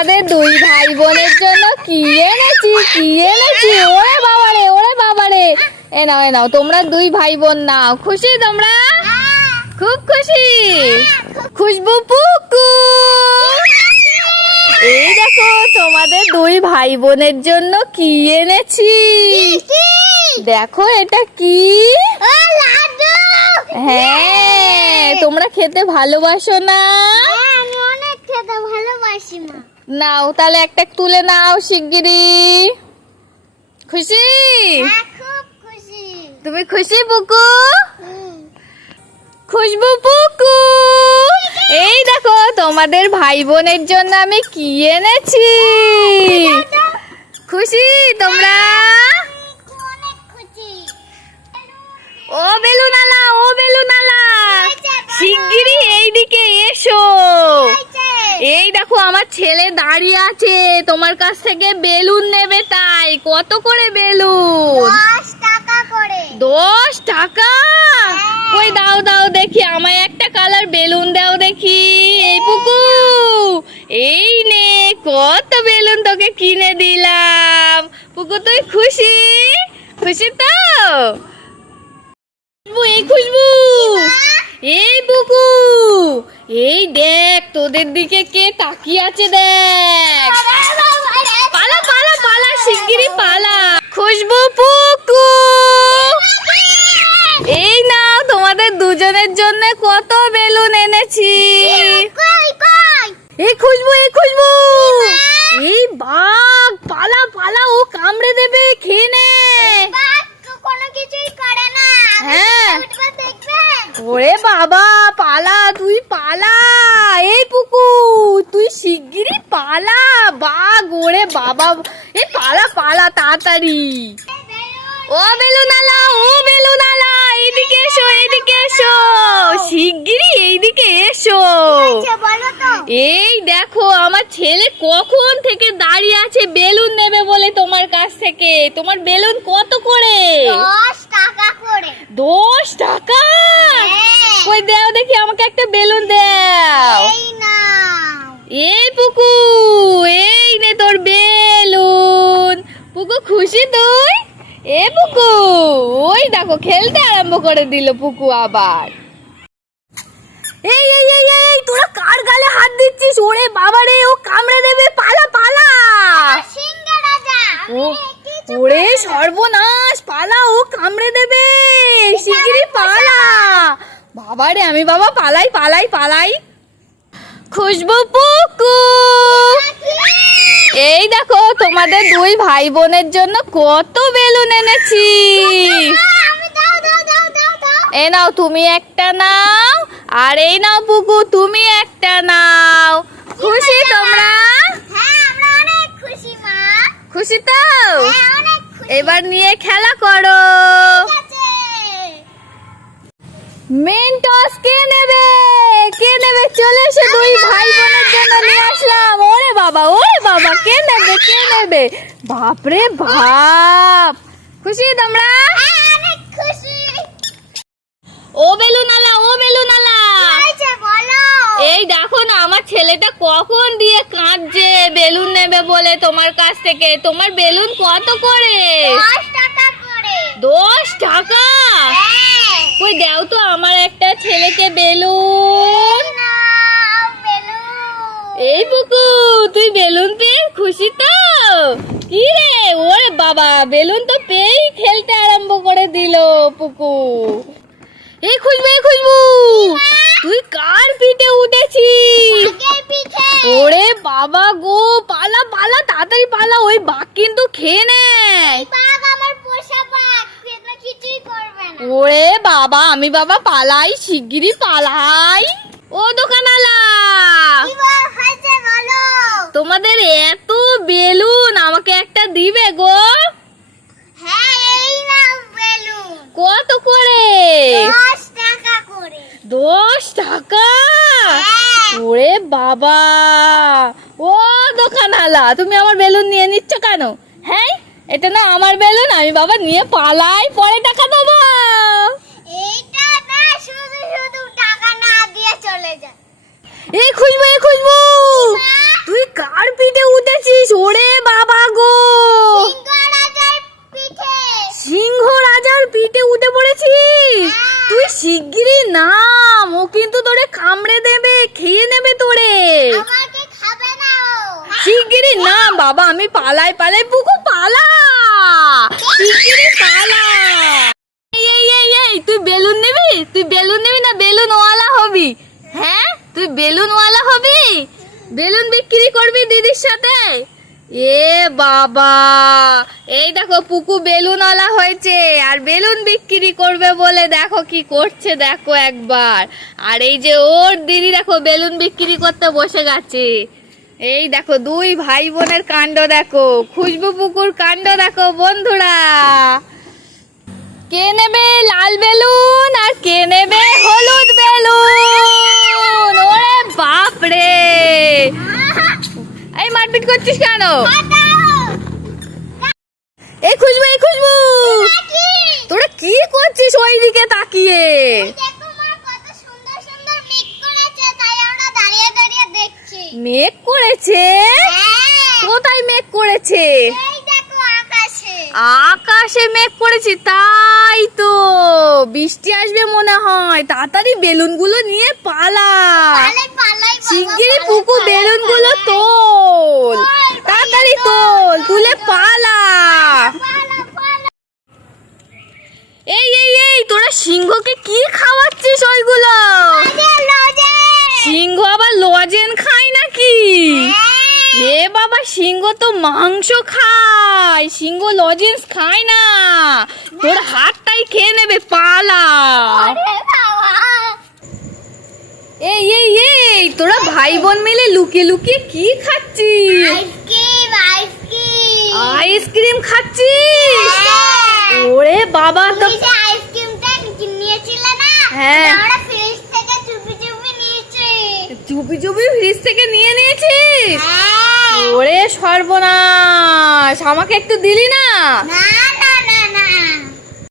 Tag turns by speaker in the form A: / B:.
A: তোমাদের দুই ভাই বোনের জন্য কি এনেছি কি এনেছি? ওরে বাবারে ওরে বাবারে। এ নাও এ নাও তোমরা দুই ভাই বোন নাও। খুশি তোমরা? খুব খুশি। খুশবু পুকু। এই দেখো তোমাদের দুই ভাই বোনের জন্য কি এনেছি? দেখো এটা কি? হ্যাঁ তোমরা খেতে ভালোবাসো না?
B: খেতে ভালোবাসি মা।
A: নাও তাহলে একটা তুলে নাও শিগগিরি। খুশি?
B: হ্যাঁ,
A: তুমি খুশি বুকু? খুশবু পুকু এই দেখো তোমাদের ভাই বোনের জন্য আমি কি এনেছি? খুশি তোমরা? ও বেলুনালা ও বেলুনালা। শিগগিরি এইদিকে এসো। এই দেখো আমার ছেলে দাঁড়িয়ে আছে। তোমার কাছ থেকে বেলুন নেবে তাই। কত করে বেলুন?
B: দশ টাকা
A: টাকা? ওই দাও দাও দেখি আমায় একটা কালার বেলুন দাও দেখি। এই পুকু এই নে কত বেলুন তোকে কিনে দিলাম। পুকু তুই খুশি? খুশি তো? খুশবু, এই খুশবু। এই পুকু এই দেখ তোদের দিকে কে তাকিয়ে আছে দেখ। পালা পালা পালা শিগগিরই পালা। খুশবু পুকু এই নাও তোমাদের দুজনের জন্য কত বেলুন এনেছি। এই খুশবু এই খুশবু এই বাঘ পালা পালা ও কামড়ে দেবে খেয়ে নে।
B: কোনো কিছুই করে না।
A: হ্যাঁ। ওরে বাবা, পালা, তুই পালা, এই পুকু তুই শিগগিরই পালা, বাঘ, ওরে বাবা, এই পালা পালা, তাড়াতাড়ি। ও বেলুনালা ও বেলুনালা এইদিকে এসো এইদিকে এসো। শিগগিরই এইদিকে এসো। এই দেখো আমার ছেলে কখন থেকে দাঁড়িয়ে আছে বেলুন নেবে বলে তোমার কাছ থেকে? তোমার বেলুন কত করে?
B: দশ টাকা করে।
A: দশ টাকা?
B: হ্যাঁ।
A: ওই দাও দেখি আমাকে একটা বেলুন দাও।
B: এই
A: পুকু এই নে তোর বেলুন। পুকু খুশি তুই? এ পুকু, ওই দেখো, খেলতে আরম্ভ করে দিল পুকু আবার। এই তোরা কার গালে হাত দিচ্ছিস? ওরে ও কামড়ে দেবে, পালা পালা। ওরে সর্বনাশ, পালা, ও কামড়ে দেবে পালা। আমি বাবা, পালাই পালাই পালাই। খুশবু পুকু এই দেখো তোমাদের দুই ভাই বোনের জন্য কত বেলুন এনেছি। এ নাও তুমি একটা নাও আর এই নাও পুকু তুমি একটা নাও। খুশি তোমরা?
B: হ্যাঁ খুশি
A: তো?
B: হ্যাঁ খুশি।
A: এবার নিয়ে খেলা করো।
B: আছে।
A: মেন টস কে নেবে কে নেবে চলে এসে দুই ভাই বোনের জন্য নিয়ে আসলাম ওরে বাবা ওরে বাবা কে নেবে? বাপরে বাপ। খুশি তোমরা?
B: খুশি।
A: ও বেলুনালা ও বেলুনালা
B: হয়েছে বলো।
A: এই দেখো না আমার ছেলেটা কখন দিয়ে কাঁদছে বেলুন নেবে বলে তোমার কাছ থেকে। তোমার বেলুন কত করে?
B: দশ টাকা
A: টাকা?
B: হ্যাঁ।
A: ওই দাও তো আমার একটা ছেলেকে বেলুন। এই পুকু তুই বেলুন পেয়ে খুশি তো? কি রে ওরে বাবা বেলুন তো পেয়েই খেলতে আরম্ভ করে দিল পুকু এই খুশবু এই খুশবু তুই কার পিঠে উঠেছিস? ওরে বাবা গো পালা পালা তাড়াতাড়ি পালা ওই বাঘ কিন্তু খেয়ে নেয়
B: বাঘ আমার পোষা বাঘ সেটা কিছুই করবে না।
A: ওরে বাবা আমি বাবা পালাই শিগগিরই পালাই। ও দোকানালা তোমাদের এত বেলুন আমাকে একটা দিবে গো।
B: হ্যাঁ এই নাও বেলুন।
A: কত করে?
B: দশ টাকা করে।
A: টাকা?
B: হ্যাঁ।
A: ওরে বাবা। ও দোকানালা তুমি আমার বেলুন নিয়ে নিচ্ছ কেন? হ্যাঁ এটা না আমার বেলুন আমি বাবা নিয়ে পালাই পরে টাকা দেবো।
B: এইটা না শুধু শুধু টাকা না দিয়ে চলে যায়
A: এই খুশবু এই খুশবু
B: মা,
A: তুই কার পিঠে উঠেছিস? ওরে বাবা গো! সিংহ রাজার পিঠে উঠে পড়েছিস? তুই শিগগিরই নাম। ও কিন্তু তোরে কামড়ে দেবে খেয়ে নেবে তোরে।
B: না
A: শিগগিরই নাম বাবা আমি পালাই পালাই পুকু পালা। শিগগিরই পালা। এই এই এই এই তুই বেলুন নিবি? তুই বেলুন নিবি না? বেলুন ওয়ালা হবি। হ্যাঁ? তুই বেলুন ওয়ালা হবি? বেলুন বিক্রি করবি দিদির সাথে? এ বাবা, এই দেখো পুকু বেলুনওয়ালা হয়েছে, আর বেলুন বিক্রি করবে বলে দেখো কি করছে, দেখো একবার। আর এই যে ওর দিদি দেখো বেলুন বিক্রি করতে বসে গেছে। এই দেখো দুই ভাই বোনের কাণ্ড দেখো, খুশবু পুকুর কাণ্ড দেখো বন্ধুরা। কে নেবে লাল বেলুন আর কে নেবে হলুদ বেলুন? ওরে বাপ রে এই মারপিট করছিস কেন? এই খুশবু এই খুশবু! তোরা কি করছিস তাকিয়ে?
B: কত সুন্দর সুন্দর মেঘ করেছে? হ্যাঁ।
A: কোথায় মেঘ করেছে?
B: আকাশে।
A: আকাশে মেঘ করেছে তাই তো। বৃষ্টি আসবে মনে হয়। তাড়াতাড়ি বেলুনগুলো নিয়ে পালা।
B: পালাই,
A: পুকু
B: পালাই,
A: বেলুনগুলো তোল তাড়াতাড়ি
B: তোল,
A: তোল পালা। এই এই এই তোরা সিংহকে কি খাওয়াচ্ছিস ওইগুলো। সিংহ আবার লজেন খায় নাকি। এ বাবা সিংহ তো মাংস খায় সিংহ লজেন্স খায় না তোর হাতটাই খেয়ে নেবে পালা
B: ওরে বাবা।
A: এই এই এই তোরা ভাই বোন মিলে লুকিয়ে লুকিয়ে কি খাচ্ছিস?
B: আইসক্রিম,
A: খাচ্ছিস?
B: হ্যাঁ।
A: ওরে বাবা তো
B: আইসক্রিমটা নিয়েছিলে না?
A: হ্যাঁ।
B: ফ্রিজ থেকে চুপি চুপি নিয়েছি।
A: চুপি চুপি ফ্রিজ থেকে নিয়ে নিয়েছিস?
B: হ্যাঁ।
A: ওরে সর্বনাশ আমাকে একটু দিলি
B: না